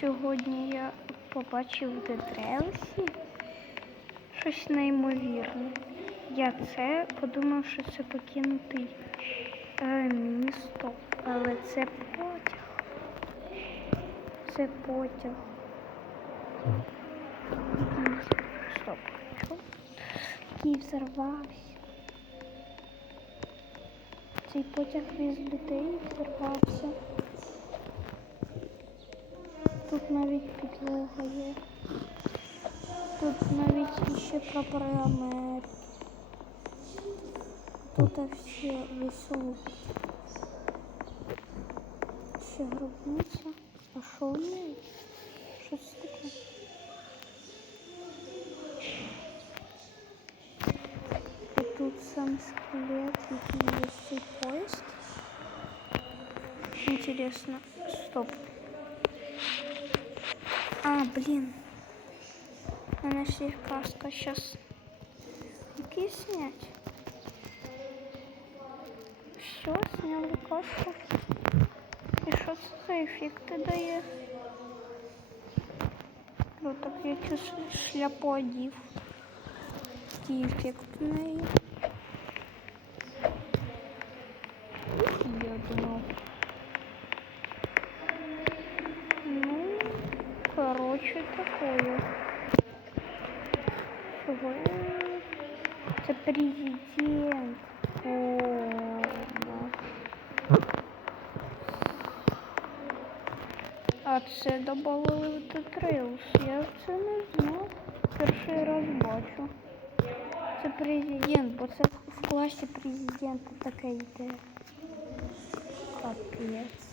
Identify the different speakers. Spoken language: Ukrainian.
Speaker 1: Сьогодні я побачив в Детрелсі щось неймовірне. Я це подумав, що це покинутий е, місто, але це потяг. Це потяг. Стоп. Який взорвався. Цей потяг віз людей взорвався. Тут навіть підлога є. Тут навіть іще прапори Америки. Тут все весело. Ще гробниця. А що в неї? Що це таке? І тут сам скелет, який є цей поїзд. Интересно. Стоп. А, блин. У нас есть каска. Сейчас. Какие снять? Все, сняли каску. І що це за ефекти дає? Ну так я цю шляпу одів. Який ефект? Я думав. Ну, короче, такое. Чего? Это президент. О. А це добавили в Тетреус. Я це не знав. Перший раз бачу. Це президент, бо це в класі президента таке йде. Капець.